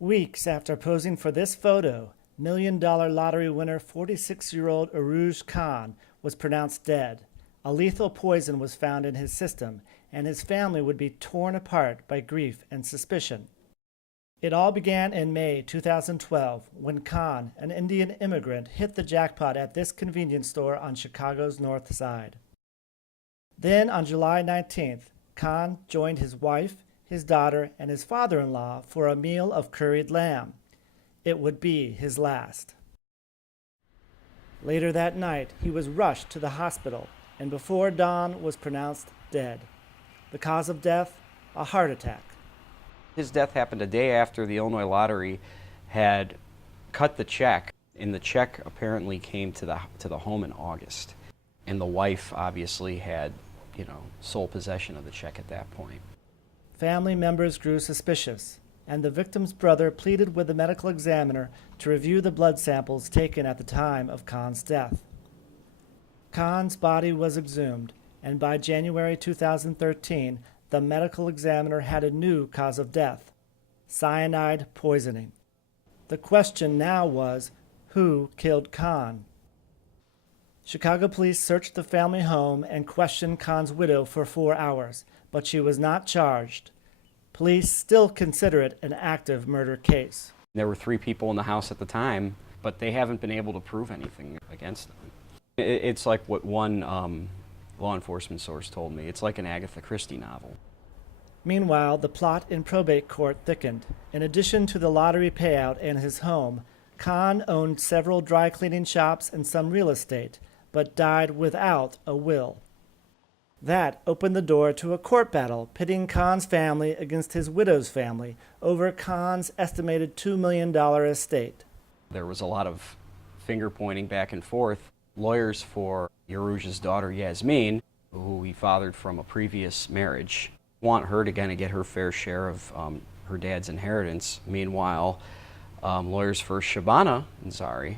Weeks after posing for this photo, million-dollar lottery winner 46-year-old Urooj Khan was pronounced dead. A lethal poison was found in his system, and his family would be torn apart by grief and suspicion. It all began in May 2012 when Khan, an Indian immigrant, hit the jackpot at this convenience store on Chicago's North Side. Then on July 19th, Khan joined his wife, his daughter, and his father-in-law for a meal of curried lamb. It would be his last. Later that night, he was rushed to the hospital and before dawn was pronounced dead. The cause of death, a heart attack. His death happened a day after the Illinois Lottery had cut the check, and the check apparently came to the home in August. And the wife obviously had, sole possession of the check at that point. Family members grew suspicious, and the victim's brother pleaded with the medical examiner to review the blood samples taken at the time of Khan's death. Khan's body was exhumed, and by January 2013, the medical examiner had a new cause of death: cyanide poisoning. The question now was, who killed Khan? Chicago police searched the family home and questioned Khan's widow for 4 hours, but she was not charged. Police still consider it an active murder case. There were 3 people in the house at the time, but they haven't been able to prove anything against them. It's like what one law enforcement source told me. It's like an Agatha Christie novel. Meanwhile, the plot in probate court thickened. In addition to the lottery payout and his home, Khan owned several dry cleaning shops and some real estate, but died without a will. That opened the door to a court battle pitting Khan's family against his widow's family over Khan's estimated $2 million estate. There was a lot of finger-pointing back and forth. Lawyers for Urooj's daughter, Yasmin, who he fathered from a previous marriage, want her to kind of get her fair share of her dad's inheritance. Meanwhile, lawyers for Shabana Ansari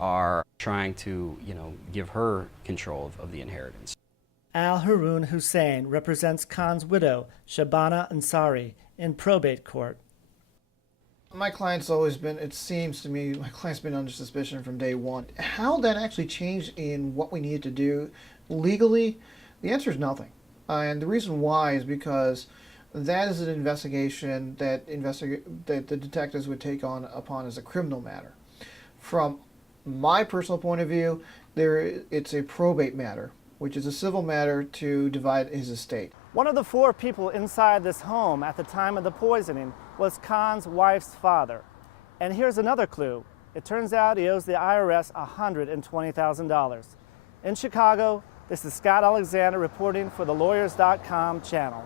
are trying to, give her control of the inheritance. Al-Haroon Hussein represents Khan's widow, Shabana Ansari, in probate court. My client's always been, it seems to me, my client's been under suspicion from day one. How that actually changed in what we need to do legally, the answer is nothing. And the reason why is because that is an investigation that the detectives would take upon as a criminal matter. From my personal point of view, it's a probate matter, which is a civil matter to divide his estate. One of the 4 people inside this home at the time of the poisoning was Khan's wife's father. And here's another clue. It turns out he owes the IRS $120,000. In Chicago, this is Scott Alexander reporting for the Lawyers.com channel.